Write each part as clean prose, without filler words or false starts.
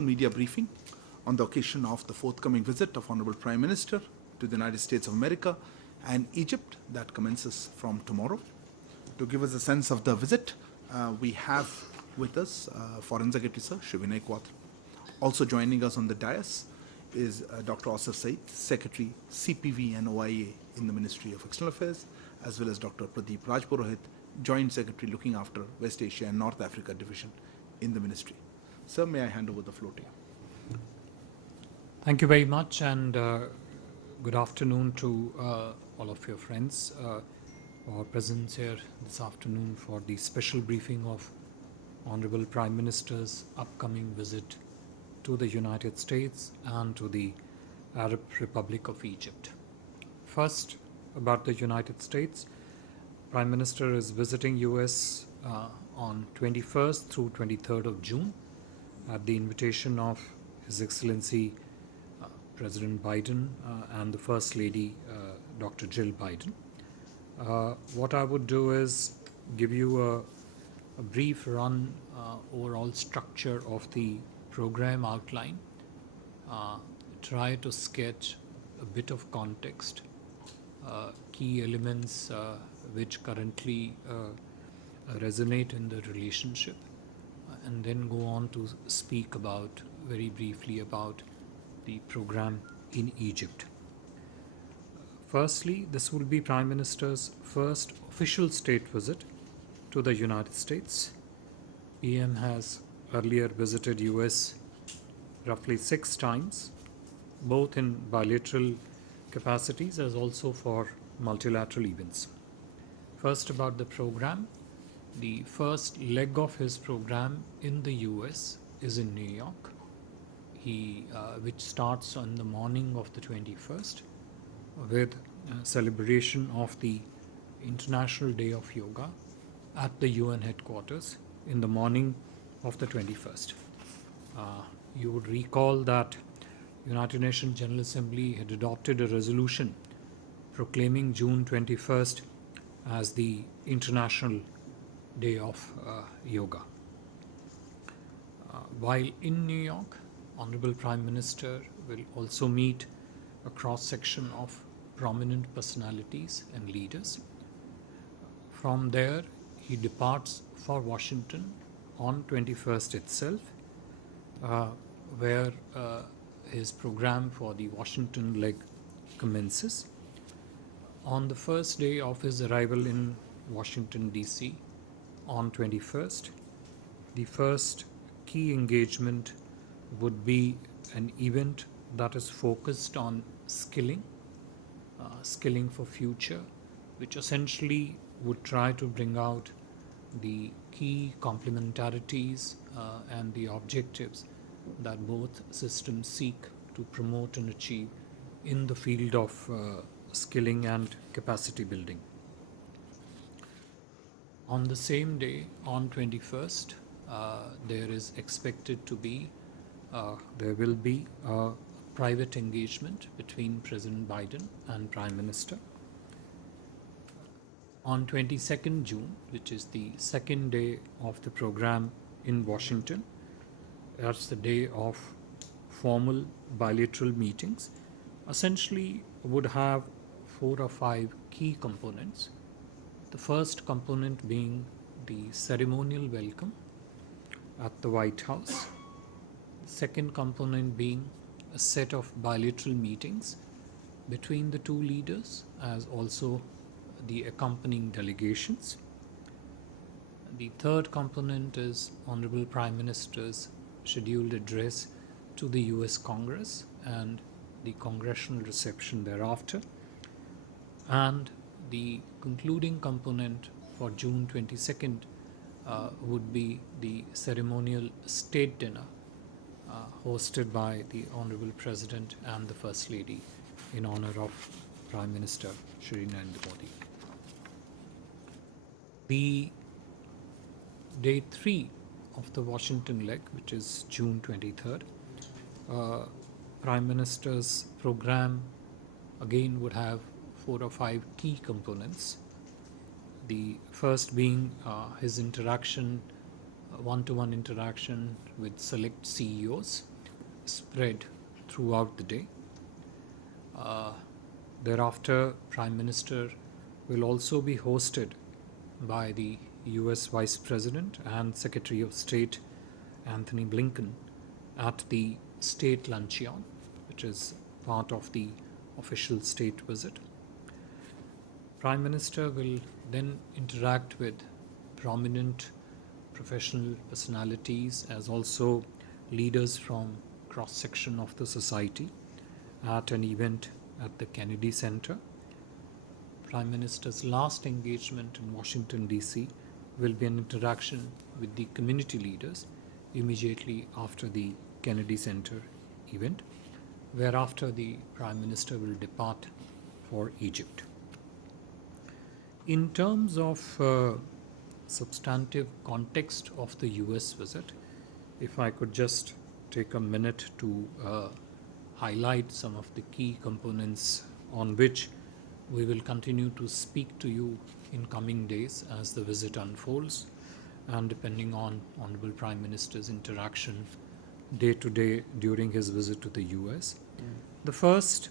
Media briefing on the occasion of the forthcoming visit of Honorable Prime Minister to the United States of America and Egypt that commences from tomorrow. To give us a sense of the visit, we have with us Foreign Secretary Sir Shri Vinay Kwatra. Also joining us on the dais is Dr. Asif Said, Secretary CPV and OIA in the Ministry of External Affairs, as well as Dr. Pradeep Rajpurohit, Joint Secretary looking after West Asia and North Africa Division in the Ministry. Sir, may I hand over the floor to you? Thank you very much, and good afternoon to all of your friends. Our presence here this afternoon for the special briefing of Honorable Prime Minister's upcoming visit to the United States and to the Arab Republic of Egypt. First, about the United States, Prime Minister is visiting US on 21st through 23rd of June at the invitation of His Excellency President Biden and the First Lady Dr. Jill Biden. What I would do is give you a brief run overall structure of the program outline, try to sketch a bit of context, key elements which currently resonate in the relationship, and then go on to speak about very briefly about the program in Egypt. Firstly, this will be Prime Minister's first official state visit to the United States. PM has earlier visited US roughly 6 times, both in bilateral capacities as also for multilateral events. First, about the program. The first leg of his program in the US is in New York, which starts on the morning of the 21st with celebration of the International Day of Yoga at the UN headquarters in the morning of the 21st. You would recall that United Nations General Assembly had adopted a resolution proclaiming June 21st as the International Day of Yoga. While in New York, Honorable Prime Minister will also meet a cross-section of prominent personalities and leaders. From there, he departs for Washington on 21st itself, where his program for the Washington leg commences. On the first day of his arrival in Washington, D.C., on 21st, the first key engagement would be an event that is focused on skilling for future, which essentially would try to bring out the key complementarities and the objectives that both systems seek to promote and achieve in the field of skilling and capacity building. On the same day, on 21st, there will be a private engagement between President Biden and Prime Minister. On 22nd June, which is the second day of the program in Washington, that's the day of formal bilateral meetings, essentially would have 4 or 5 key components. The first component being the ceremonial welcome at the White House. The second component being a set of bilateral meetings between the two leaders as also the accompanying delegations. The third component is Honorable Prime Minister's scheduled address to the US Congress and the congressional reception thereafter. And the concluding component for June 22nd would be the ceremonial state dinner hosted by the Honorable President and the First Lady in honor of Prime Minister Shri Narendra Modi. The day 3 of the Washington leg, which is June 23rd, Prime Minister's program again would have 4 or 5 key components. The first being his interaction, one-to-one interaction with select CEOs spread throughout the day. Thereafter, Prime Minister will also be hosted by the US Vice President and Secretary of State Anthony Blinken at the State Luncheon, which is part of the official state visit. Prime Minister will then interact with prominent professional personalities as also leaders from cross-section of the society at an event at the Kennedy Center. Prime Minister's last engagement in Washington, D.C. will be an interaction with the community leaders immediately after the Kennedy Center event, whereafter the Prime Minister will depart for Egypt. In terms of substantive context of the US visit, if I could just take a minute to highlight some of the key components on which we will continue to speak to you in coming days as the visit unfolds and depending on Honorable Prime Minister's interaction day to day during his visit to the US. The first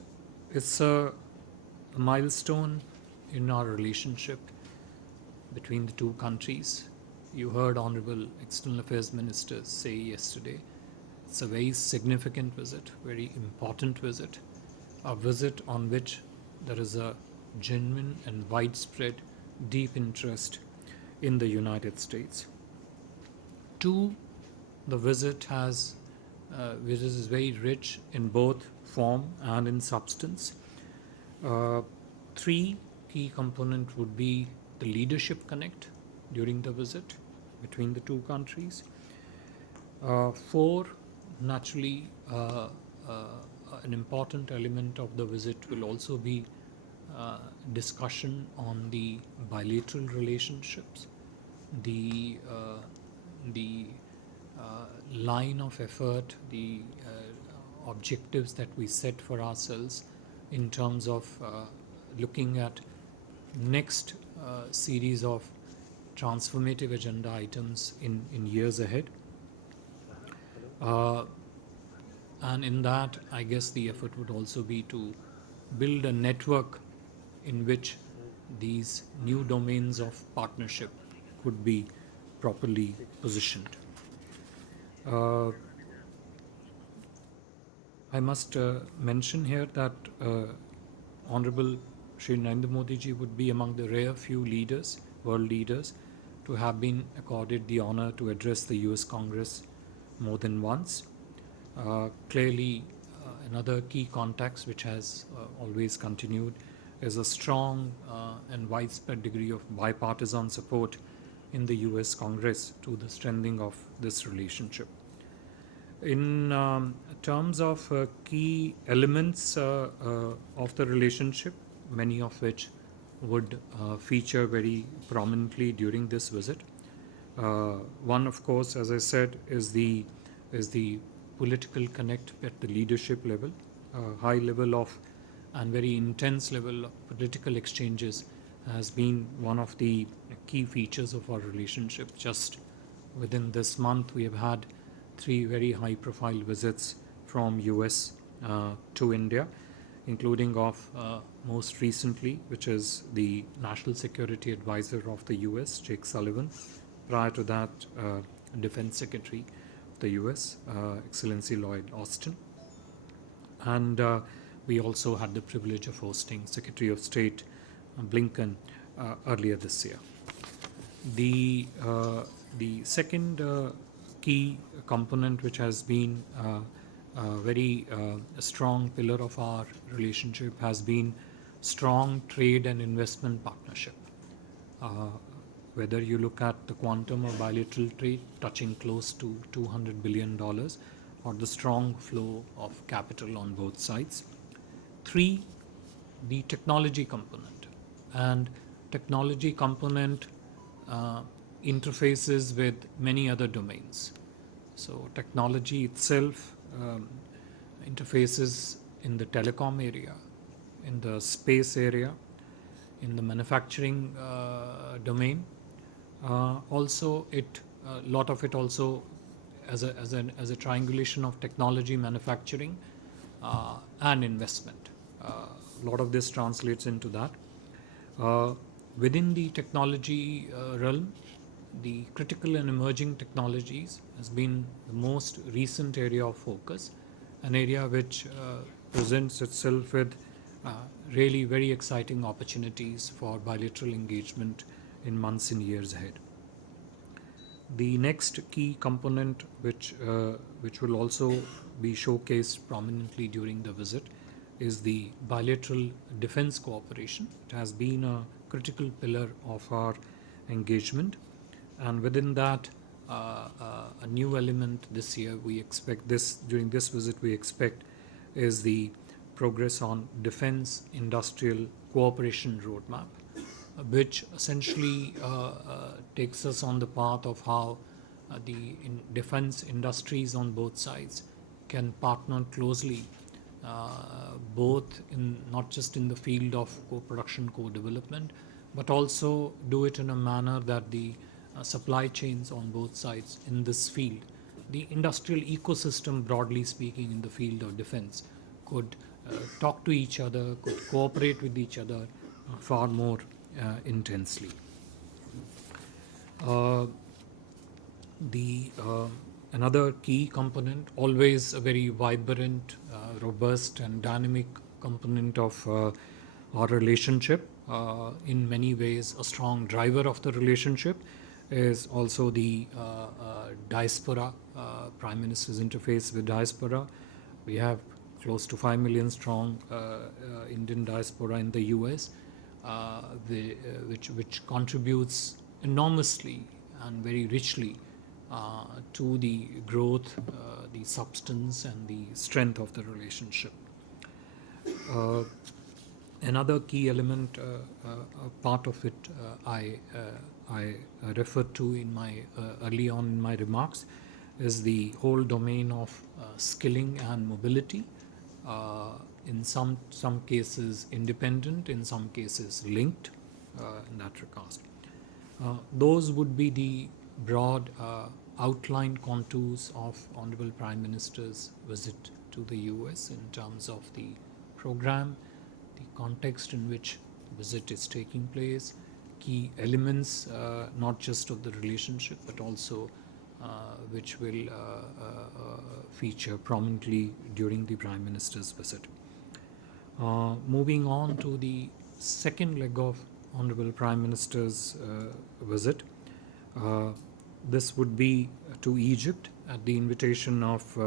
is a milestone in our relationship between the two countries. You heard Honorable External Affairs Minister say yesterday, it's a very significant visit, very important visit, a visit on which there is a genuine and widespread deep interest in the United States. Two, the visit is very rich in both form and in substance. Three, key component would be the leadership connect during the visit between the two countries. Four, naturally, an important element of the visit will also be discussion on the bilateral relationships, the line of effort, the objectives that we set for ourselves in terms of looking at next series of transformative agenda items in years ahead. And in that, I guess the effort would also be to build a network in which these new domains of partnership could be properly positioned. I must mention here that Honorable Shri Narendra Modi ji would be among the rare few leaders, world leaders, to have been accorded the honor to address the US Congress more than once. Clearly, another key context which has always continued is a strong and widespread degree of bipartisan support in the US Congress to the strengthening of this relationship. In terms of key elements of the relationship, many of which would feature very prominently during this visit. One, of course, as I said, is the political connect at the leadership level, high level of and very intense level of political exchanges has been one of the key features of our relationship. Just within this month, we have had 3 very high-profile visits from US to India, including of most recently, which is the National Security Advisor of the US, Jake Sullivan. Prior to that, Defense Secretary of the US, Excellency Lloyd Austin. And we also had the privilege of hosting Secretary of State Blinken earlier this year. The second key component which has been very strong pillar of our relationship has been strong trade and investment partnership. Whether you look at the quantum of bilateral trade touching close to $200 billion or the strong flow of capital on both sides. 3, the technology component. And technology component interfaces with many other domains. So technology itself interfaces in the telecom area, in the space area, in the manufacturing domain. Also, a lot of it also as a triangulation of technology, manufacturing, and investment. A lot of this translates into that. Within the technology realm, the critical and emerging technologies has been the most recent area of focus, an area which presents itself with really very exciting opportunities for bilateral engagement in months and years ahead. The next key component, which will also be showcased prominently during the visit, is the bilateral defense cooperation. It has been a critical pillar of our engagement, and within that, a new element this year we expect during this visit we expect is the progress on defense industrial cooperation roadmap, which essentially takes us on the path of how the defense industries on both sides can partner closely, both in not just in the field of co-production, co-development, but also do it in a manner that the supply chains on both sides in this field, the industrial ecosystem broadly speaking in the field of defense, could talk to each other, could cooperate with each other far more intensely. Another key component, always a very vibrant, robust and dynamic component of our relationship, in many ways a strong driver of the relationship, is also the diaspora, Prime Minister's interface with diaspora. We have close to 5 million strong Indian diaspora in the US, which contributes enormously and very richly to the growth, the substance and the strength of the relationship. Another key element, a part of it, I referred to in my early on in my remarks, is the whole domain of skilling and mobility. In some cases independent, in some cases linked in that regard. Those would be the broad outline contours of Honorable Prime Minister's visit to the US in terms of the program, the context in which the visit is taking place, key elements not just of the relationship but also which will feature prominently during the Prime Minister's visit. Moving on to the second leg of Honorable Prime Minister's visit, this would be to Egypt at the invitation of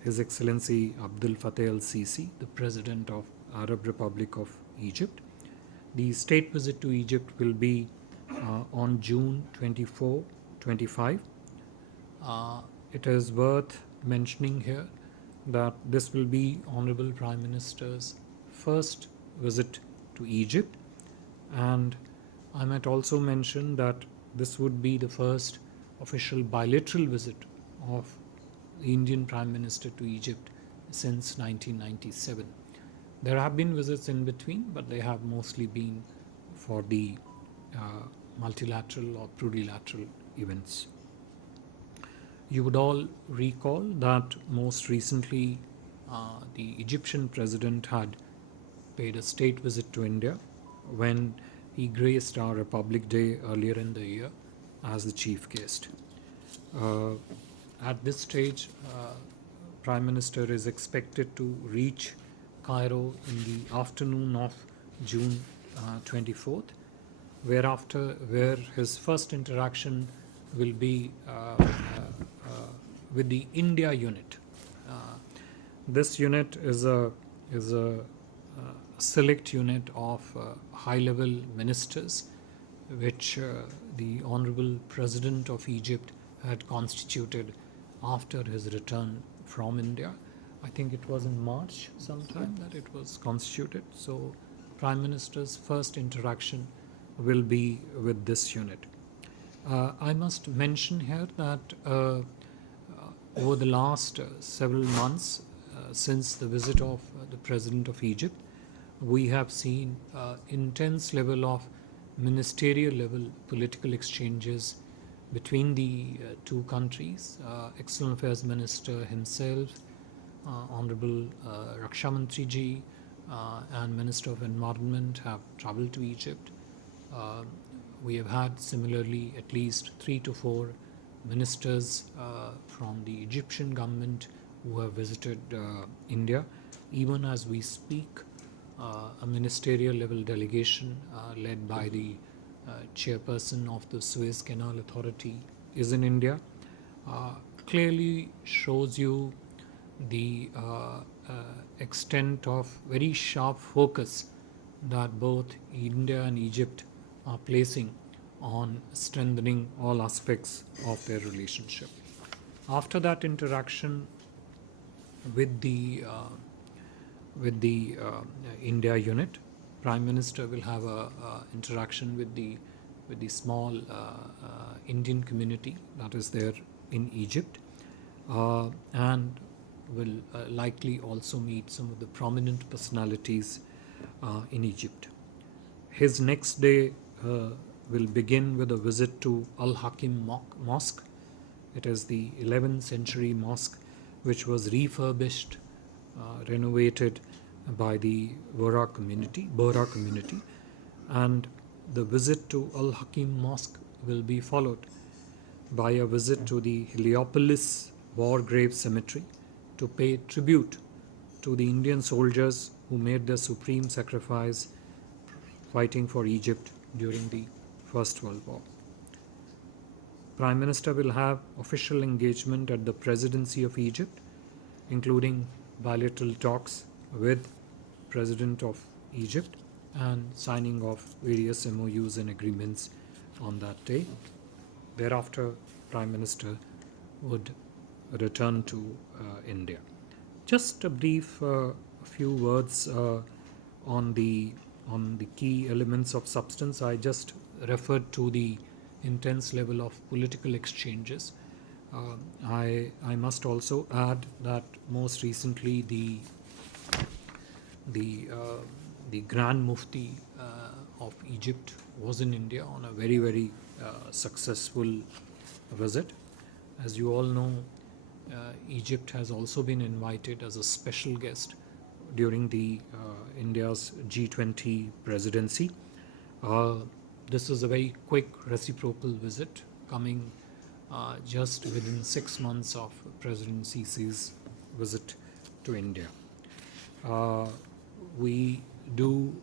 His Excellency Abdel Fattah el-Sisi, the President of Arab Republic of Egypt. The state visit to Egypt will be on June 24-25. It is worth mentioning here that this will be Honorable Prime Minister's first visit to Egypt, and I might also mention that this would be the first official bilateral visit of the Indian Prime Minister to Egypt since 1997. There have been visits in between, but they have mostly been for the multilateral or plurilateral events. You would all recall that most recently the Egyptian president had paid a state visit to India when he graced our Republic Day earlier in the year as the chief guest. At this stage, Prime Minister is expected to reach Cairo in the afternoon of June 24th, where his first interaction will be with the India unit. This unit is a select unit of high-level ministers, which the Honorable President of Egypt had constituted after his return from India. I think it was in March sometime that it was constituted. So Prime Minister's first interaction will be with this unit. I must mention here that over the last several months since the visit of the President of Egypt, we have seen intense level of ministerial level political exchanges between the two countries. External Affairs Minister himself, Honorable Raksha Mantri ji, and Minister of Environment have travelled to Egypt. We have had similarly at least 3 to 4 ministers from the Egyptian government who have visited India. Even as we speak, a ministerial level delegation led by the chairperson of the Suez Canal Authority is in India. Clearly shows you the extent of very sharp focus that both India and Egypt are placing on strengthening all aspects of their relationship. After that interaction with the India unit, Prime Minister will have a interaction with the small Indian community that is there in Egypt, and will likely also meet some of the prominent personalities in Egypt. His next day will begin with a visit to Al Hakim Mosque. It is the 11th century mosque which was refurbished, renovated by the Bohra community, and the visit to Al Hakim Mosque will be followed by a visit to the Heliopolis War Grave Cemetery to pay tribute to the Indian soldiers who made their supreme sacrifice fighting for Egypt during the First World War. Prime Minister will have official engagement at the Presidency of Egypt, including bilateral talks with President of Egypt and signing of various MOUs and agreements on that day. Thereafter, Prime Minister would return to India. Just a brief few words on the key elements of substance. I just referred to the intense level of political exchanges. I must also add that most recently the Grand Mufti of Egypt was in India on a very successful visit. As you all know, Egypt has also been invited as a special guest during the India's G20 presidency. This is a very quick reciprocal visit coming just within 6 months of President Sisi's visit to India. We do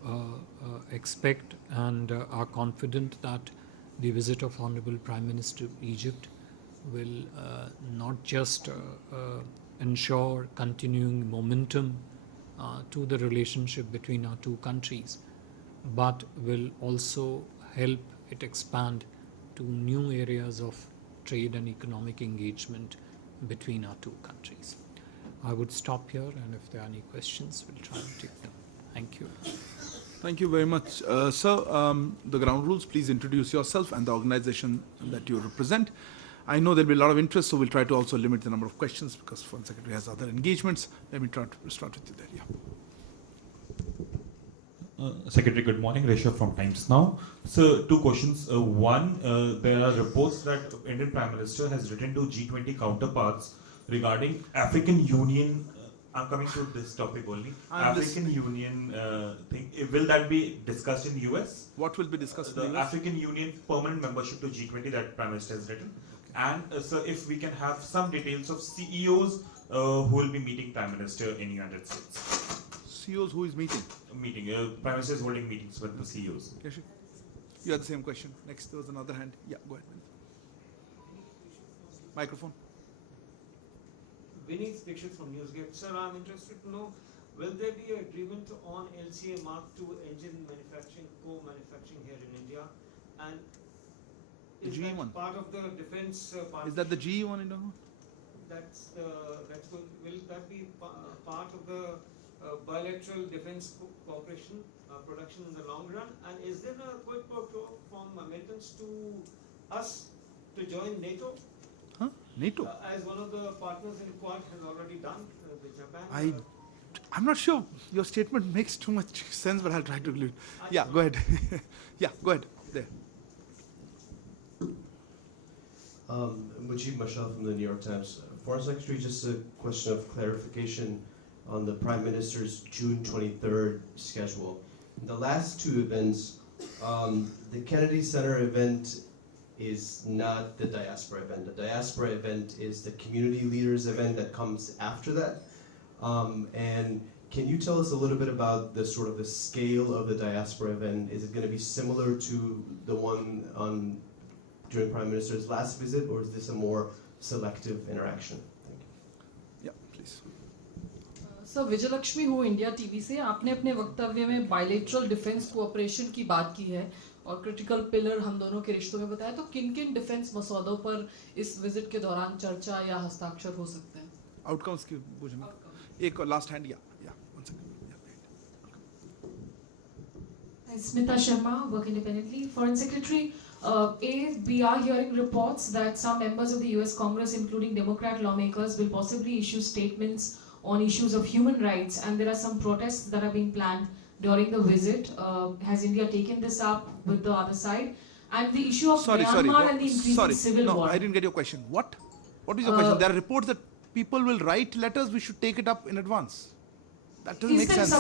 expect and are confident that the visit of Honorable Prime Minister of Egypt will not just ensure continuing momentum to the relationship between our two countries, but will also help it expand to new areas of trade and economic engagement between our two countries. I would stop here, and if there are any questions, we'll try and take them. Thank you. Thank you very much. Sir, the ground rules, please introduce yourself and the organization that you represent. I know there'll be a lot of interest, so we'll try to also limit the number of questions because Foreign Secretary has other engagements. Let me try to start with you there. Yeah. Secretary, good morning. Resha from Times Now. So, two questions. One, there are reports that Indian Prime Minister has written to G20 counterparts regarding African Union. I'm coming to this topic only. African Union thing. Will that be discussed in US? What will be discussed in the US? African Union permanent membership to G20 that Prime Minister has written. And so, if we can have some details of CEOs who will be meeting Prime Minister in the United States. CEOs who is meeting? Prime Minister is holding meetings with the CEOs. You had the same question. Next, there was another hand. Yeah, go ahead. Microphone. Vinay from Newsgate. Sir, I'm interested to know, will there be an agreement on LCA Mark II engine manufacturing, co-manufacturing here in India? And is GE that one part of the defense part? Is that the GE one in the will that be part of the bilateral defense cooperation production in the long run? And is there a quid pro quo from Americans to us to join NATO? Huh? NATO? As one of the partners in Quad has already done, the Japan. I'm not sure your statement makes too much sense, but I'll try to believe. Yeah, go ahead. Yeah, go ahead. There. Mujib Mashal from the New York Times. Foreign Secretary, just a question of clarification on the Prime Minister's June 23rd schedule. The last two events, the Kennedy Center event is not the diaspora event. The diaspora event is the community leaders event that comes after that. And can you tell us a little bit about the sort of the scale of the diaspora event? Is it going to be similar to the one during Prime Minister's last visit, or is this a more selective interaction? Thank you. Yeah, please. Sir Vijayalakshmi हूँ India TV से. आपने अपने वक्तव्य में bilateral defence cooperation की बात की है और क्रिटिकल पिलर हम दोनों के रिश्तों में बताया. तो किन किन डिफेंस मसौदों पर इस विजिट के दौरान चर्चा या हस्ताक्षर हो सकते हैं? आउटकम्स की पूछना. एक लास्ट हैंड. या one second. Smita Sharma, work independently. Foreign Secretary, we are hearing reports that some members of the US Congress, including Democrat lawmakers, will possibly issue statements on issues of human rights, and there are some protests that are being planned during the visit. Has India taken this up with the other side? And the issue of Myanmar and the increasing civil war. I didn't get your question. What is your question? There are reports that people will write letters. We should take it up in advance. That doesn't make sense.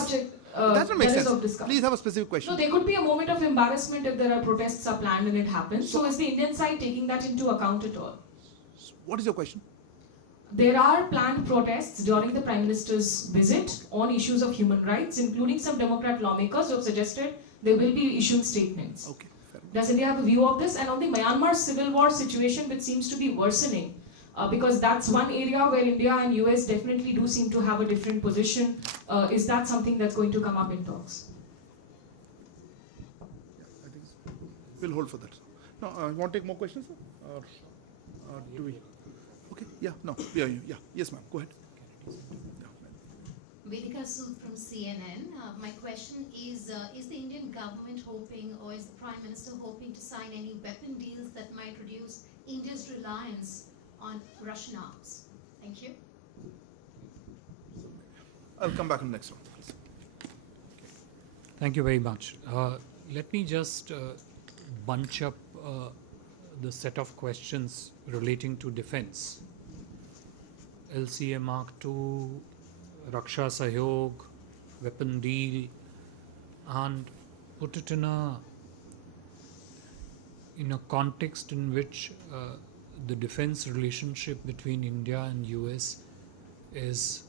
That doesn't make sense. Please have a specific question. No, there could be a moment of embarrassment if there are protests are planned and it happens. So is the Indian side taking that into account at all? What is your question? There are planned protests during the Prime Minister's visit on issues of human rights, including some Democrat lawmakers who have suggested they will be issuing statements. Okay, fair enough. Does India have a view of this? And on the Myanmar civil war situation, which seems to be worsening, because that's one area where India and US definitely do seem to have a different position. Is that something that's going to come up in talks? Yeah, I think so. We'll hold for that. No, you want to take more questions, sir? Or do we? Okay, yeah, no, yeah, yes, ma'am, go ahead. Vedika Sood from CNN. My question is the Indian government hoping, or is the Prime Minister hoping to sign any weapon deals that might reduce India's reliance on Russian arms? Thank you. I'll come back on the next one, please. Thank you very much. Let me just bunch up the set of questions relating to defense. LCA Mark II, Raksha Sahyog, weapon deal, and put it in a context in which the defense relationship between India and US is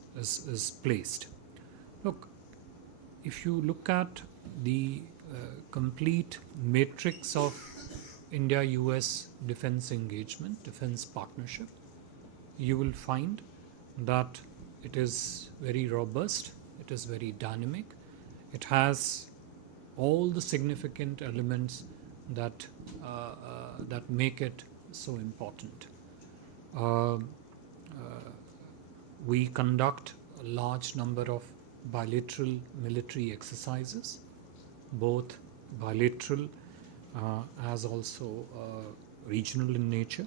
placed. Look, if you look at the complete matrix of India-US defense engagement, defense partnership, you will find that it is very robust, it is very dynamic, it has all the significant elements that that make it so important. We conduct a large number of bilateral military exercises, both bilateral as also regional in nature.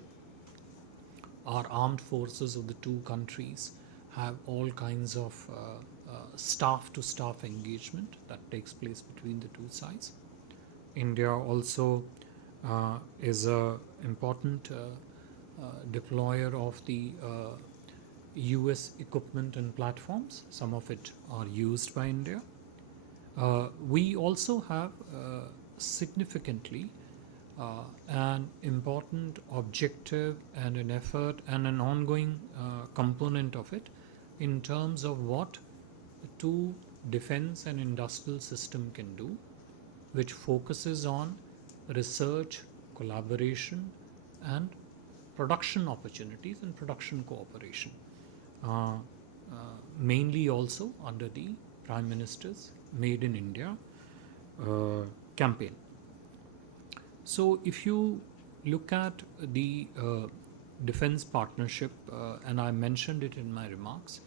Our armed forces of the two countries have all kinds of staff-to-staff engagement that takes place between the two sides. India also is an important deployer of the US equipment and platforms. Some of it are used by India. We also have significantly an important objective and an effort and an ongoing component of it in terms of what the two defense and industrial system can do, which focuses on research, collaboration, and production opportunities and production cooperation, mainly also under the Prime Minister's Made in India campaign. So if you look at the defense partnership, and I mentioned it in my remarks,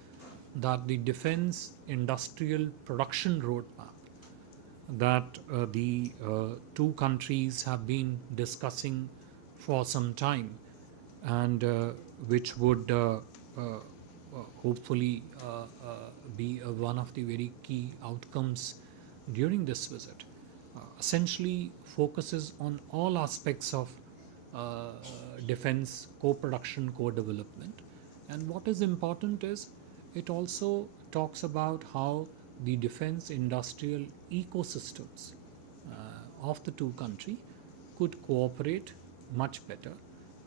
that the defense industrial production roadmap that the two countries have been discussing for some time, and which would hopefully be one of the very key outcomes during this visit, essentially focuses on all aspects of defense co-production, co-development. And what is important is it also talks about how the defense industrial ecosystems of the two countries could cooperate much better,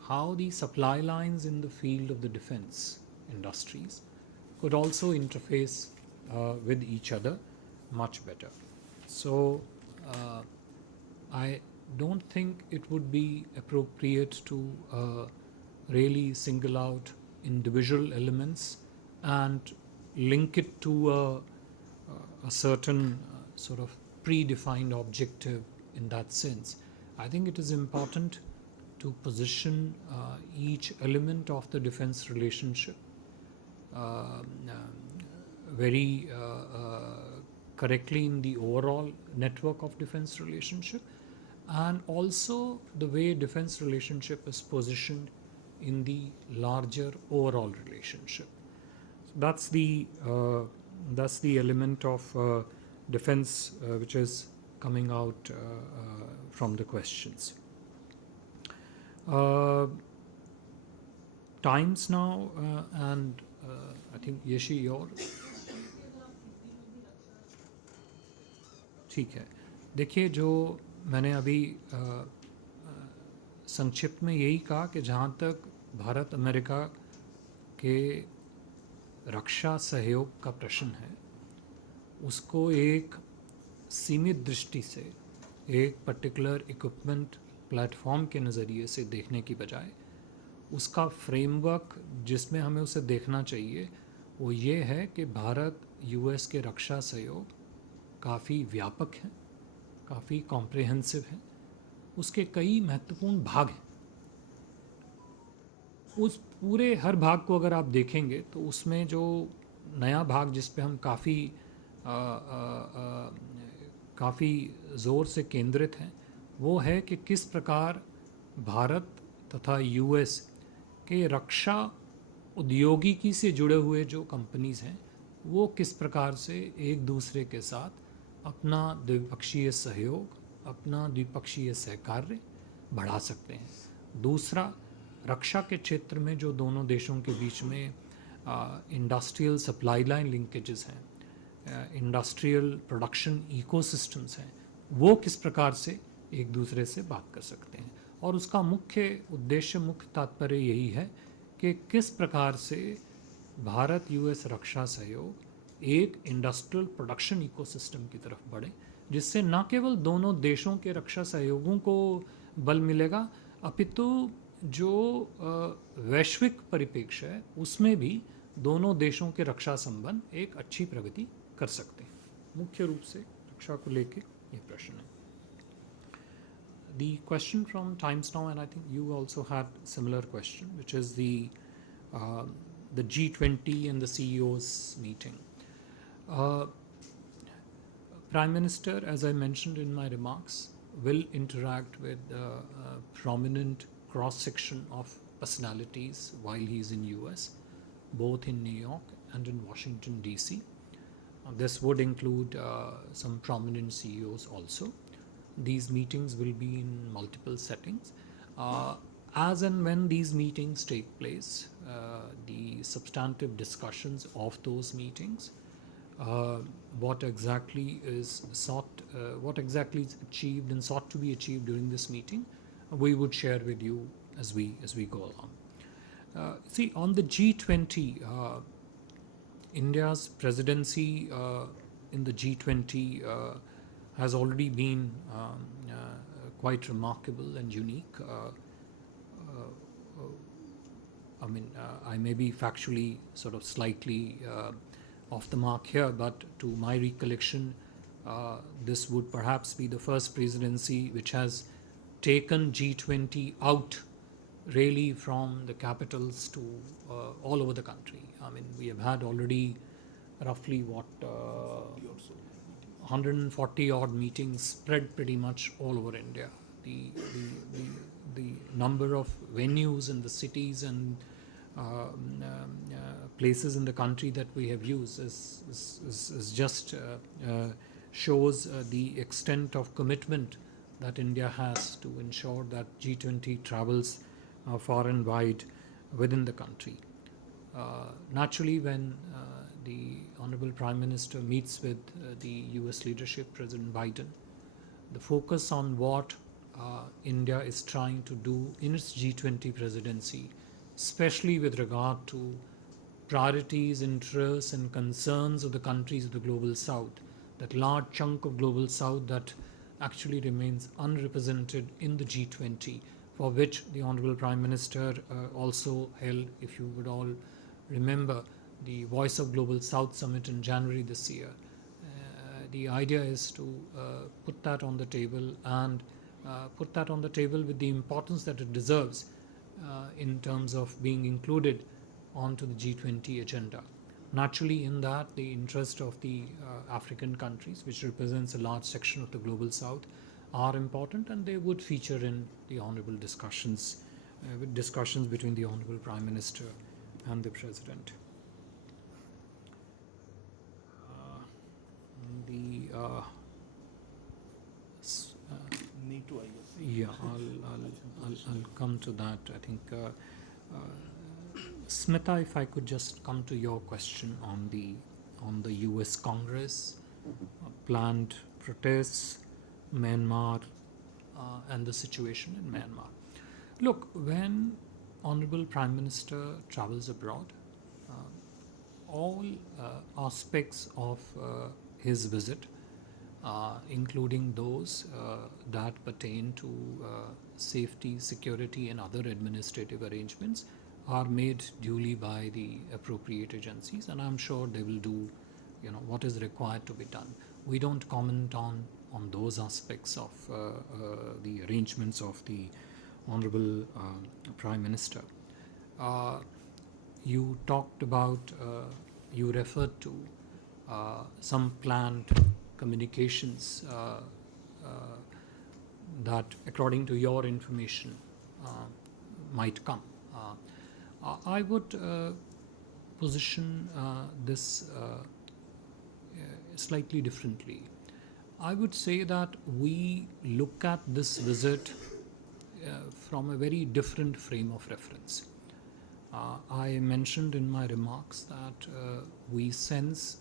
how the supply lines in the field of the defense industries could also interface with each other much better. So I don't think it would be appropriate to really single out individual elements and link it to a certain sort of predefined objective in that sense. I think it is important to position each element of the defense relationship very correctly in the overall network of defense relationship, and also the way defense relationship is positioned in the larger overall relationship. So that's the element of defense which is coming out from the questions. Times now and I think Yeshi, your ठीक है. देखिए, जो मैंने अभी संक्षिप्त में यही कहा कि जहाँ तक भारत अमेरिका के रक्षा सहयोग का प्रश्न है, उसको एक सीमित दृष्टि से एक पर्टिकुलर इक्विपमेंट प्लेटफॉर्म के नज़रिए से देखने की बजाय उसका फ्रेमवर्क जिसमें हमें उसे देखना चाहिए वो ये है कि भारत यूएस के रक्षा सहयोग काफ़ी व्यापक है, काफ़ी कॉम्प्रिहेंसिव है, उसके कई महत्वपूर्ण भाग हैं. उस पूरे हर भाग को अगर आप देखेंगे तो उसमें जो नया भाग जिस पे हम काफ़ी ज़ोर से केंद्रित हैं वो है कि किस प्रकार भारत तथा यूएस के रक्षा औद्योगिकी से जुड़े हुए जो कंपनीज़ हैं वो किस प्रकार से एक दूसरे के साथ अपना द्विपक्षीय सहयोग, अपना द्विपक्षीय सहकार्य बढ़ा सकते हैं. दूसरा, रक्षा के क्षेत्र में जो दोनों देशों के बीच में इंडस्ट्रियल सप्लाई लाइन लिंकेजेस हैं, इंडस्ट्रियल प्रोडक्शन इकोसिस्टम्स हैं, वो किस प्रकार से एक दूसरे से बात कर सकते हैं. और उसका मुख्य उद्देश्य, मुख्य तात्पर्य यही है कि किस प्रकार से भारत यूएस रक्षा सहयोग एक इंडस्ट्रियल प्रोडक्शन इकोसिस्टम की तरफ बढ़े, जिससे न केवल दोनों देशों के रक्षा सहयोगों को बल मिलेगा अपितु जो वैश्विक परिप्रेक्ष्य है उसमें भी दोनों देशों के रक्षा संबंध एक अच्छी प्रगति कर सकते हैं. मुख्य रूप से रक्षा को लेके ये प्रश्न है. The question from Times Now, and I think you also had similar question, which is the G20 and the CEOs meeting. Prime Minister, as I mentioned in my remarks, will interact with a prominent cross-section of personalities while he is in US, both in New York and in Washington, D.C. This would include some prominent CEOs also. These meetings will be in multiple settings. As and when these meetings take place, the substantive discussions of those meetings, what exactly is sought, what exactly is achieved and sought to be achieved during this meeting, we would share with you as we go along. See, on the G20, India's presidency in the G20 has already been quite remarkable and unique. I may be factually sort of slightly off the mark here, but to my recollection, this would perhaps be the first presidency which has taken G20 out really from the capitals to all over the country. I mean, we have had already roughly 140 odd meetings spread pretty much all over India. The number of venues in the cities and places in the country that we have used is just shows the extent of commitment that India has to ensure that G20 travels far and wide within the country. Naturally, when the Honorable Prime Minister meets with the US leadership, President Biden, the focus on what India is trying to do in its G20 presidency, especially with regard to priorities, interests, and concerns of the countries of the Global South, that large chunk of Global South that actually remains unrepresented in the G20, for which the Honorable Prime Minister also held, if you would all remember, the Voice of Global South Summit in January this year. The idea is to put that on the table and put that on the table with the importance that it deserves in terms of being included onto the G20 agenda. Naturally, in that, the interest of the African countries, which represents a large section of the Global South, are important, and they would feature in the honorable discussions, with discussions between the Honorable Prime Minister and the President. Need to, I guess. Yeah, I'll come to that. I think, Smita, if I could just come to your question on the U.S. Congress, planned protests, Myanmar, and the situation in Myanmar. Look, when Honorable Prime Minister travels abroad, all aspects of his visit, including those that pertain to safety, security, and other administrative arrangements, are made duly by the appropriate agencies, and I'm sure they will do, what is required to be done. We don't comment on those aspects of the arrangements of the Honorable Prime Minister. You talked about, you referred to some planned communications that, according to your information, might come. I would position this slightly differently. I would say that we look at this visit from a very different frame of reference. I mentioned in my remarks that we sense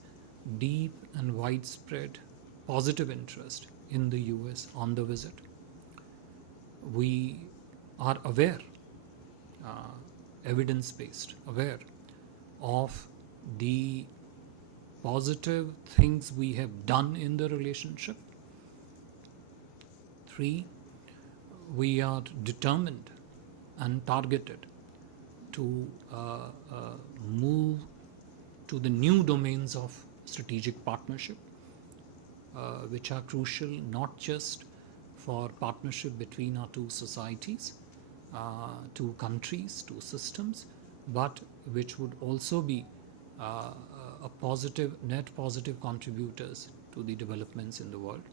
deep and widespread positive interest in the US on the visit. We are aware, evidence-based, aware of the positive things we have done in the relationship. 3, we are determined and targeted to move to the new domains of strategic partnership, which are crucial not just for partnership between our two societies, two countries, two systems, but which would also be a positive, net positive contributors to the developments in the world.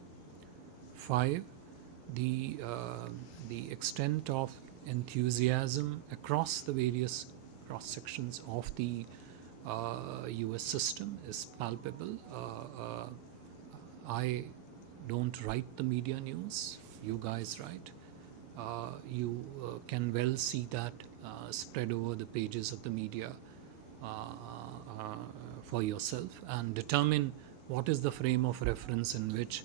5, the extent of enthusiasm across the various cross sections of the US system is palpable. I don't write the media news, you guys write. You can well see that spread over the pages of the media for yourself and determine what is the frame of reference in which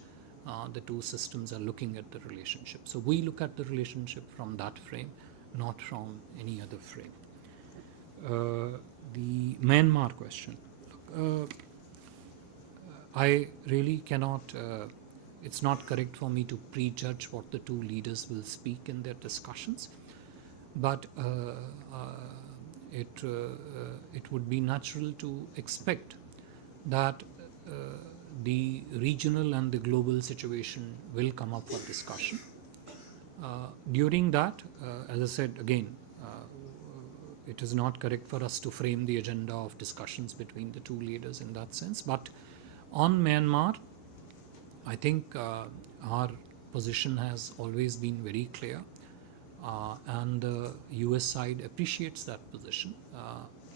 the two systems are looking at the relationship. So we look at the relationship from that frame, not from any other frame. The Myanmar question. I really cannot, it's not correct for me to prejudge what the two leaders will speak in their discussions, but it would be natural to expect that the regional and the global situation will come up for discussion. During that, as I said again, it is not correct for us to frame the agenda of discussions between the two leaders in that sense. But on Myanmar, I think our position has always been very clear, and the US side appreciates that position.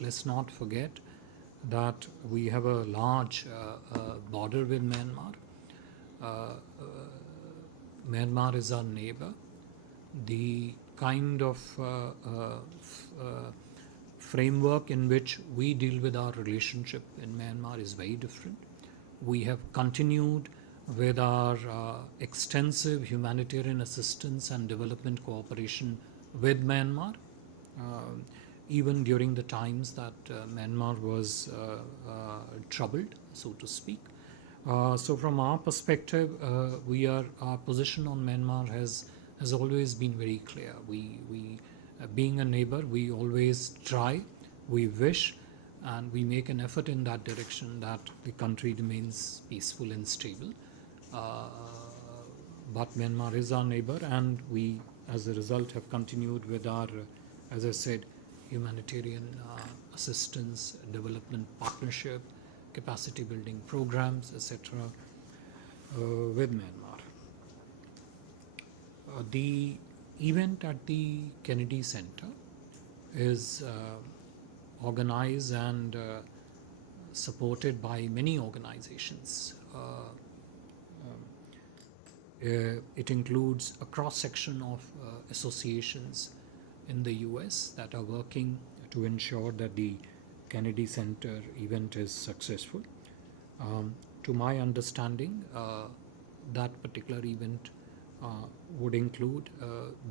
Let's not forget that we have a large border with Myanmar. Myanmar is our neighbor. The kind of framework in which we deal with our relationship in Myanmar is very different. We have continued with our extensive humanitarian assistance and development cooperation with Myanmar, even during the times that Myanmar was troubled, so to speak. So from our perspective, our position on Myanmar has always been very clear. We being a neighbor, we always try, we wish, and we make an effort in that direction that the country remains peaceful and stable. But Myanmar is our neighbor, and we, as a result, have continued with our, as I said, humanitarian assistance, development partnership, capacity building programs, etc. With Myanmar. The event at the Kennedy Center is organized and supported by many organizations. It includes a cross-section of associations in the US that are working to ensure that the Kennedy Center event is successful. To my understanding, that particular event would include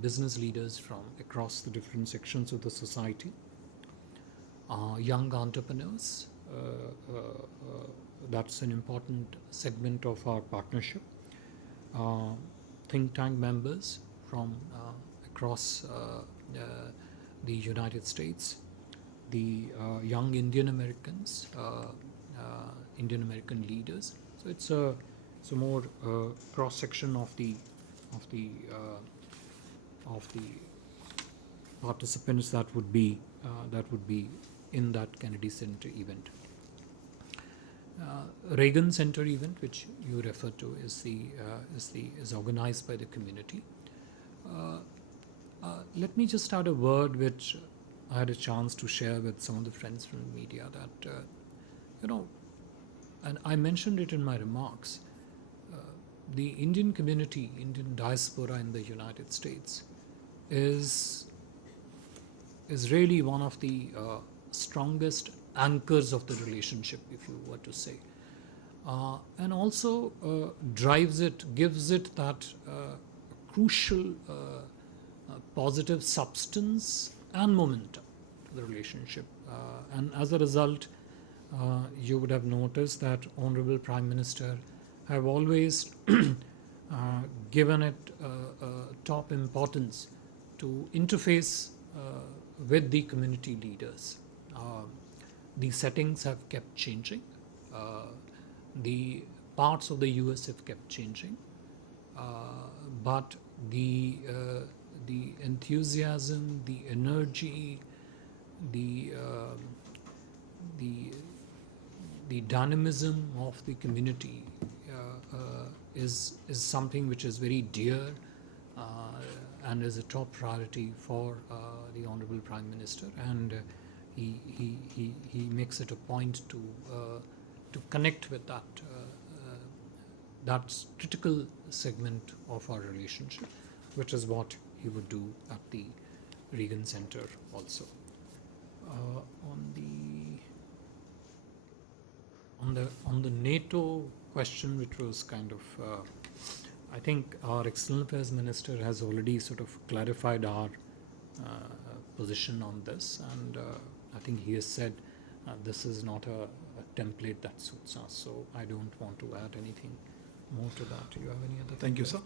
business leaders from across the different sections of the society, young entrepreneurs. That's an important segment of our partnership. Think tank members from across the United States, the young Indian Americans, Indian American leaders. So it's a more cross section of the participants that would be in that Kennedy Center event. Reagan Center event, which you refer to, is organized by the community. Let me just add a word which I had a chance to share with some of the friends from the media that and I mentioned it in my remarks. The Indian community, Indian diaspora in the United States, is really one of the strongest anchors of the relationship, if you were to say, and also drives it, gives it that crucial positive substance and momentum to the relationship. And as a result, you would have noticed that Honorable Prime Minister have always given it top importance to interface with the community leaders. The settings have kept changing. The parts of the US have kept changing. But the enthusiasm, the energy, the dynamism of the community is something which is very dear and is a top priority for the Honorable Prime Minister, and he makes it a point to connect with that critical segment of our relationship, which is what he would do at the Reagan Center also. On the NATO question, which was kind of, I think our External Affairs Minister has already sort of clarified our position on this, and I think he has said this is not a template that suits us, so I don't want to add anything more to that. Do you have any other? Thank you, sir.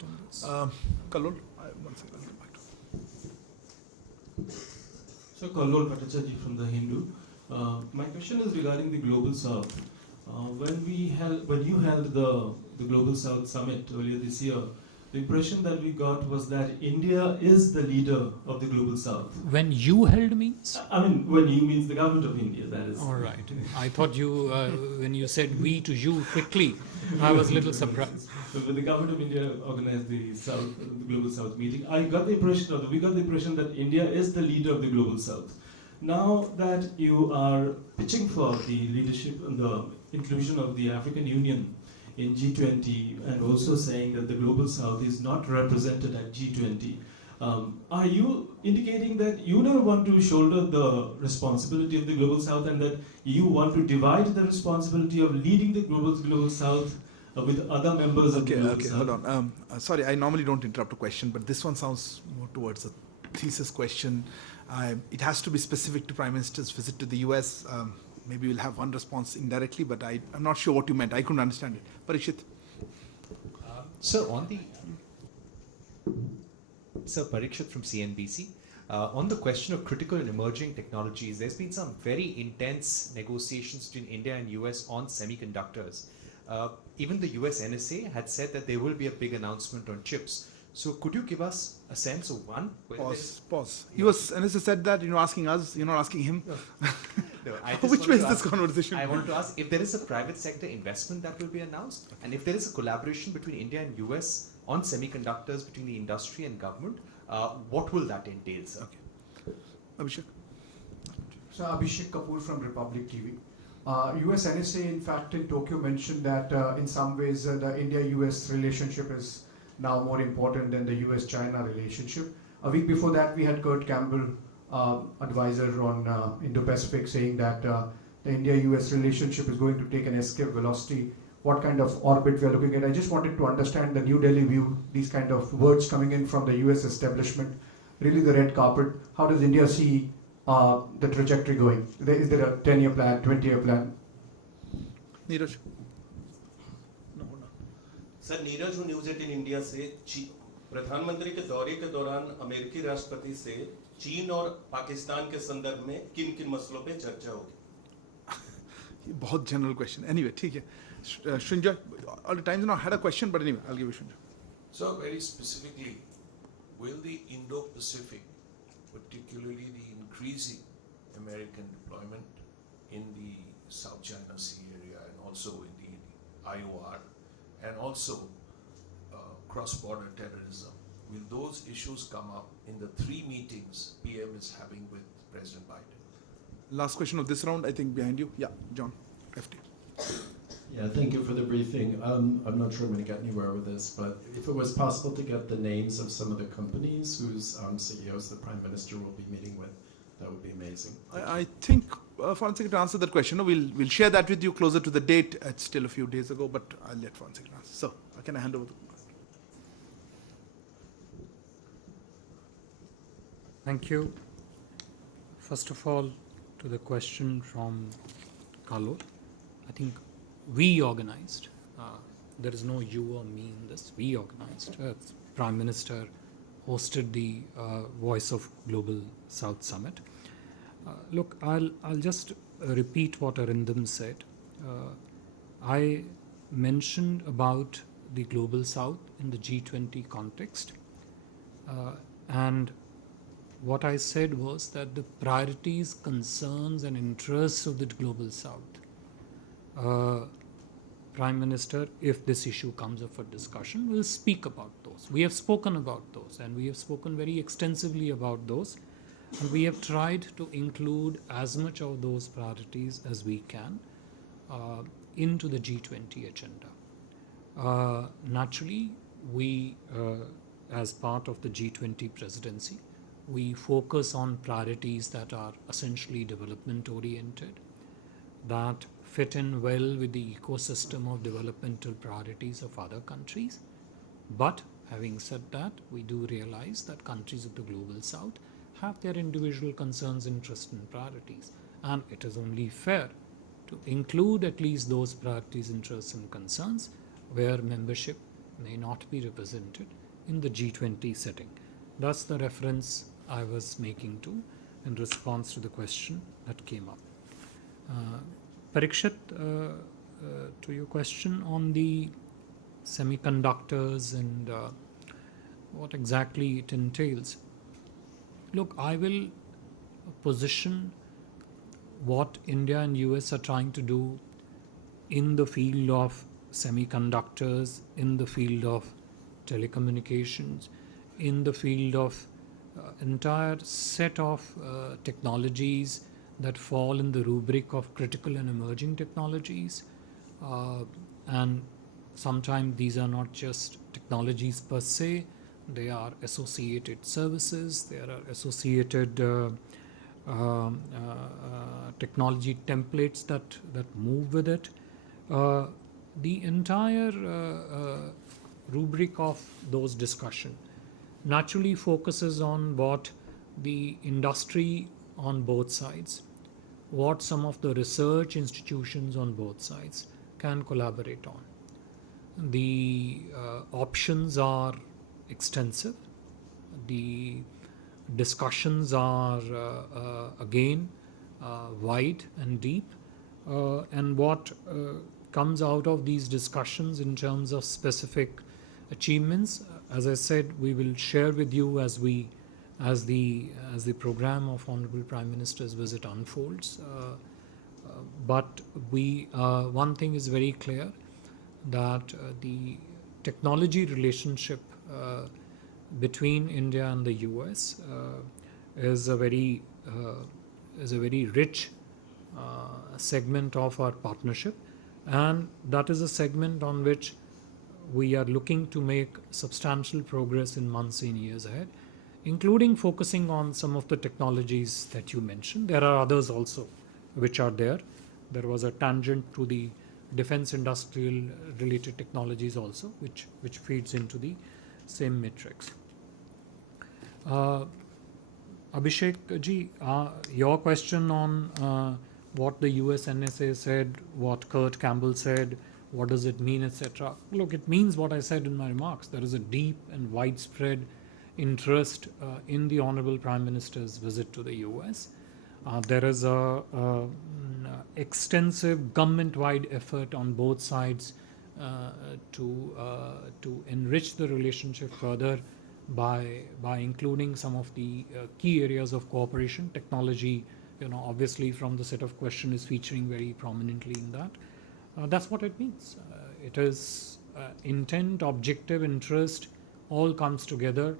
Kallol, one second, I'll get back to you. So Kallol Bhattacharjee from The Hindu. My question is regarding the Global South. When you held the Global South Summit earlier this year, the impression that we got was that India is the leader of the Global South. When you held means? I mean, when you means the government of India, that is. All right. I thought you, when you said we to you quickly, I was a little surprised. When the government of India organized the Global South meeting, we got the impression that India is the leader of the Global South. Now that you are pitching for the leadership and the inclusion of the African Union in G20 and also saying that the Global South is not represented at G20. Are you indicating that you don't want to shoulder the responsibility of the Global South and that you want to divide the responsibility of leading the Global South with other members of the Global Okay, South? hold on. Sorry, I normally don't interrupt a question, but this one sounds more towards a thesis question. It has to be specific to Prime Minister's visit to the US. Maybe we'll have one response indirectly, but I'm not sure what you meant. I couldn't understand it. Parikshit. Sir, Parikshit from CNBC. On the question of critical and emerging technologies, there's been some very intense negotiations between India and US on semiconductors. Even the US NSA had said that there will be a big announcement on chips. So could you give us a sense of one? Pause. NSA said that, you're asking us, you're not asking him. No, I just Which way is this conversation? I wanted to ask if there is a private sector investment that will be announced, and if there is a collaboration between India and US on semiconductors between the industry and government, what will that entail, sir? Okay. Abhishek. So Abhishek Kapoor from Republic TV. US NSA, in fact, in Tokyo mentioned that in some ways the India-US relationship is now more important than the US-China relationship. A week before that, we had Kurt Campbell, advisor on Indo-Pacific, saying that the India-US relationship is going to take an escape velocity. What kind of orbit we are looking at? I just wanted to understand the New Delhi view, these kind of words coming in from the US establishment, really the red carpet. How does India see the trajectory going? Is there a 10-year plan, 20-year plan? Neeraj. Sir Neeraj हूँ news 18 India से प्रधानमंत्री के दौरे के दौरान अमेरिकी राष्ट्रपति से चीन और पाकिस्तान के संदर्भ में किन किन मसलों पे चर्चा होगी? बहुत जनरल क्वेश्चन. एनीवे ठीक है. Shrunjay, all the times now I had a question, but anyway, I'll give you Shrunjay. So very specifically, will the Indo-Pacific, particularly the increasing American deployment in the South China Sea area and also in the IOR, and also cross-border terrorism, will those issues come up in the 3 meetings PM is having with President Biden? Last question of this round, I think behind you. Yeah, John, FT. Yeah, thank you for the briefing. I'm not sure I'm going to get anywhere with this, but if it was possible to get the names of some of the companies whose CEOs the Prime Minister will be meeting with, that would be amazing. I think, Foreign Secretary, to answer that question, we'll share that with you closer to the date. It's still a few days ago, but I'll let Foreign Secretary answer. So, can I hand over the mic? Thank you. First of all, to the question from Carlo, I think we organized, there is no you or me in this, we organized, Prime Minister hosted the Voice of Global South Summit. Look, I'll just repeat what Arindam said. I mentioned about the Global South in the G20 context, and what I said was that the priorities, concerns and interests of the Global South, Prime Minister, if this issue comes up for discussion, will speak about those. We have spoken about those, and we have spoken very extensively about those, and we have tried to include as much of those priorities as we can into the G20 agenda. Naturally, we, as part of the G20 presidency, we focus on priorities that are essentially development oriented, that fit in well with the ecosystem of developmental priorities of other countries. But having said that, we do realize that countries of the Global South have their individual concerns, interests and priorities, and it is only fair to include at least those priorities, interests and concerns where membership may not be represented in the G20 setting. That's the reference I was making to in response to the question that came up. Parikshit, to your question on the semiconductors and what exactly it entails. Look, I will position what India and US are trying to do in the field of semiconductors, in the field of telecommunications, in the field of entire set of technologies that fall in the rubric of critical and emerging technologies, and sometimes these are not just technologies per se, they are associated services, there are associated technology templates that move with it. The entire rubric of those discussion naturally focuses on what the industry on both sides, what some of the research institutions on both sides can collaborate on. The options are extensive. The discussions are again wide and deep. And what comes out of these discussions in terms of specific achievements, as I said, we will share with you as the program of Honorable Prime Minister's visit unfolds. But one thing is very clear, that the technology relationship between India and the US is a very rich segment of our partnership, and that is a segment on which we are looking to make substantial progress in months and years ahead, including focusing on some of the technologies that you mentioned. There are others also which are there. There was a tangent to the defense industrial related technologies also, which feeds into the same matrix. Abhishek ji, your question on what the US NSA said, what Kurt Campbell said, what does it mean, etc. Look, it means what I said in my remarks. There is a deep and widespread interest in the Honorable Prime Minister's visit to the US. There is a extensive government-wide effort on both sides to enrich the relationship further by including some of the key areas of cooperation. Technology, obviously from the set of questions is featuring very prominently in that. That's what it means. It is intent, objective, interest, all comes together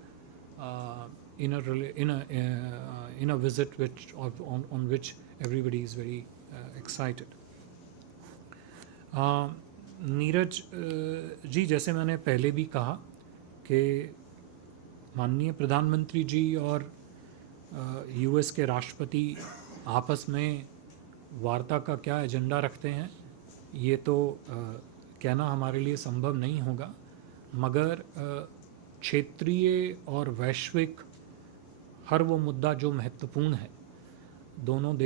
in a visit on which everybody is very excited. Neeraj ji, जैसे मैंने पहले भी कहा कि माननीय प्रधानमंत्री जी और US के राष्ट्रपति आपस में वार्ता का क्या एजेंडा रखते हैं, ये तो कहना हमारे लिए संभव नहीं होगा, मगर क्षेत्रीय और वैश्विक हर वो मुद्दा जो महत्वपूर्ण है दोनों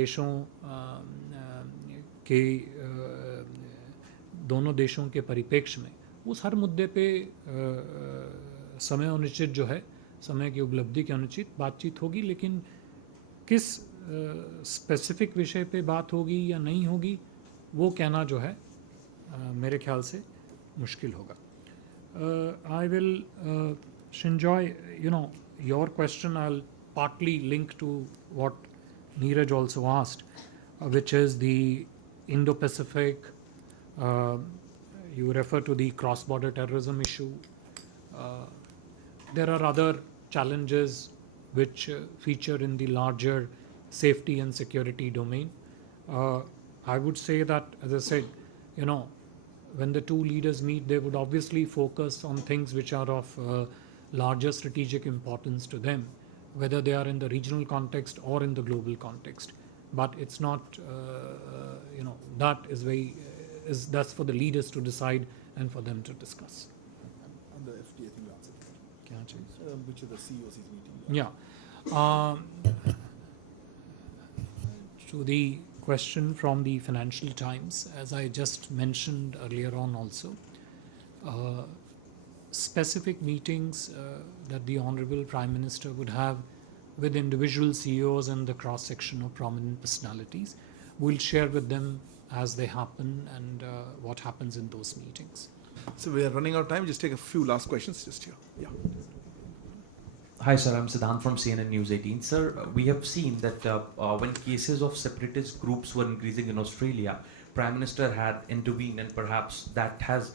देशों के परिप्रेक्ष्य में, उस हर मुद्दे पे समय अनुचित जो है, समय की उपलब्धि के अनुचित बातचीत होगी, लेकिन किस स्पेसिफिक विषय पे बात होगी या नहीं होगी वो कहना जो है मेरे ख्याल से मुश्किल होगा. I will Shinjoy, your question I'll partly link to what Neeraj also asked, which is the Indo-Pacific. You refer to the cross-border terrorism issue. There are other challenges which feature in the larger safety and security domain. I would say that, as I said, when the two leaders meet, they would obviously focus on things which are of larger strategic importance to them, whether they are in the regional context or in the global context. But it's not, that's for the leaders to decide and for them to discuss. On the FTA, I think you answered that. Can I change? Which of the CEOs is meeting? Yeah. To the question from the Financial Times, as I just mentioned earlier on also, specific meetings that the Honorable Prime Minister would have with individual CEOs and the cross-section of prominent personalities, we'll share with them as they happen and what happens in those meetings. So we are running out of time. Just take a few last questions just here. Yeah. Hi sir, I'm Siddhant from CNN News 18. Sir, we have seen that when cases of separatist groups were increasing in Australia, Prime Minister had intervened and perhaps that has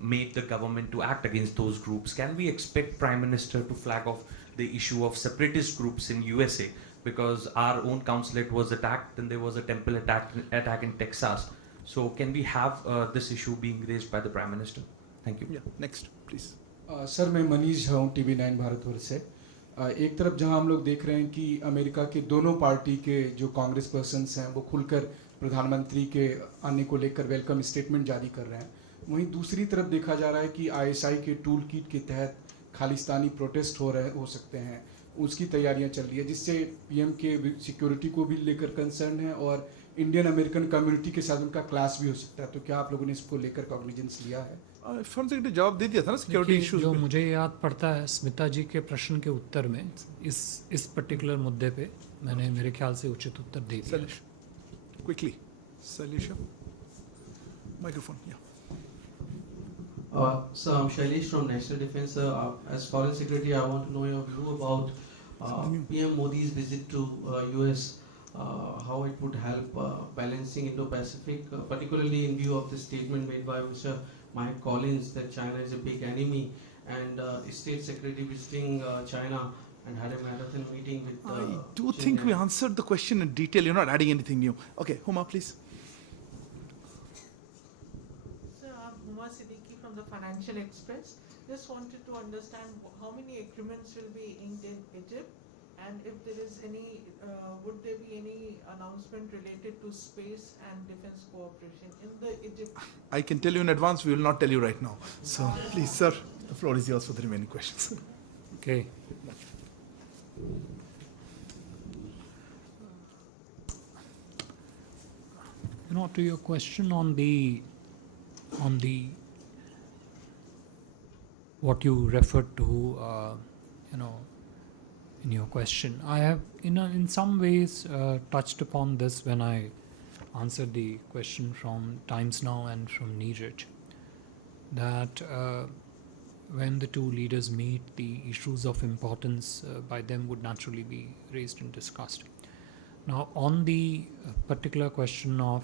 made the government to act against those groups. Can we expect Prime Minister to flag off the issue of separatist groups in USA? Because our own consulate was attacked and there was a temple attack in Texas. So can we have this issue being raised by the Prime Minister? Thank you. Yeah, next, please. Sir मैं मनीष हूँ TV9 Bharatvarsh से। एक तरफ जहां हम लोग देख रहे हैं कि अमेरिका के दोनों पार्टी के जो कांग्रेस पर्सन्स हैं वो खुलकर प्रधानमंत्री के आने को लेकर वेलकम स्टेटमेंट जारी कर रहे हैं, वहीं दूसरी तरफ देखा जा रहा है कि ISI के टूल किट के तहत खालिस्तानी प्रोटेस्ट हो सकते हैं, उसकी तैयारियां चल रही है, जिससे PM के सिक्योरिटी को भी लेकर कंसर्न है और इंडियन अमेरिकन कम्युनिटी के साथ उनका क्लास भी हो सकता है। तो क्या आप लोगों ने इसको लेकर कॉग्निजेंस लिया है? फॉरेन सेक्रेटरी जवाब दे दिया था ना सिक्योरिटी इश्यूज जो मुझे याद पड़ता है स्मिता जी के प्रश्न के उत्तर में इस पर्टिकुलर मुद्दे पे मैंने मेरे ख्याल से उचित उत्तर दे दिया। Quickly Salisha, microphone, yeah. So I'm Shailesh from National Defense. As Foreign Secretary, I want to know your view about PM Modi's visit to US, how it would help balancing Indo-Pacific, particularly in view of the statement made by Mr. Mike Collins that China is a big enemy, and State Secretary visiting China and had a marathon meeting with I do think we answered the question in detail. You're not adding anything new. Okay, Huma, please. From the Financial Express. Just wanted to understand how many agreements will be inked in Egypt, and if there is any, would there be any announcement related to space and defense cooperation in the Egypt? I can tell you in advance, we will not tell you right now. So please, sir, the floor is yours for the remaining questions. Okay. To your question on the what you referred to, in your question, I have in some ways touched upon this when I answered the question from Times Now and from Neeraj, that when the two leaders meet, the issues of importance by them would naturally be raised and discussed. Now, on the particular question of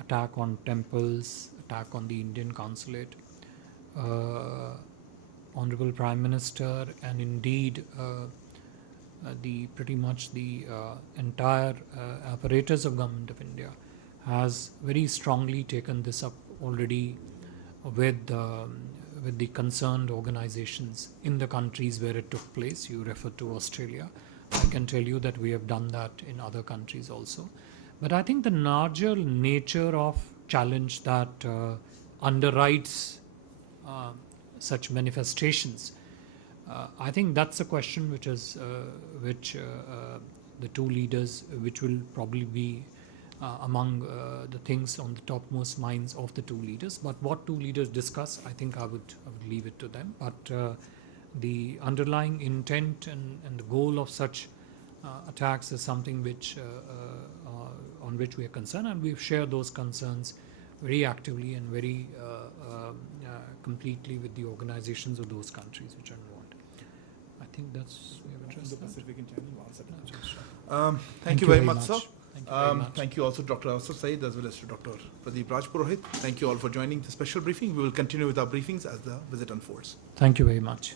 attack on temples, attack on the Indian consulate, Honorable Prime Minister and indeed pretty much the entire apparatus of Government of India has very strongly taken this up already with the concerned organizations in the countries where it took place. You referred to Australia. I can tell you that we have done that in other countries also. But I think the larger nature of challenge that underwrites such manifestations, I think that's a question which the two leaders, which will probably be among the things on the topmost minds of the two leaders. But what two leaders discuss, I think I would leave it to them. But the underlying intent and the goal of such attacks is something which on which we are concerned, and we've shared those concerns very actively and very completely with the organizations of those countries which are involved. I think that's we have addressed that. Thank you very much, sir. Thank you also to Dr. Asaf Saeed as well as to Dr. Pradeep Rajpurohit. Thank you all for joining the special briefing. We will continue with our briefings as the visit unfolds. Thank you very much.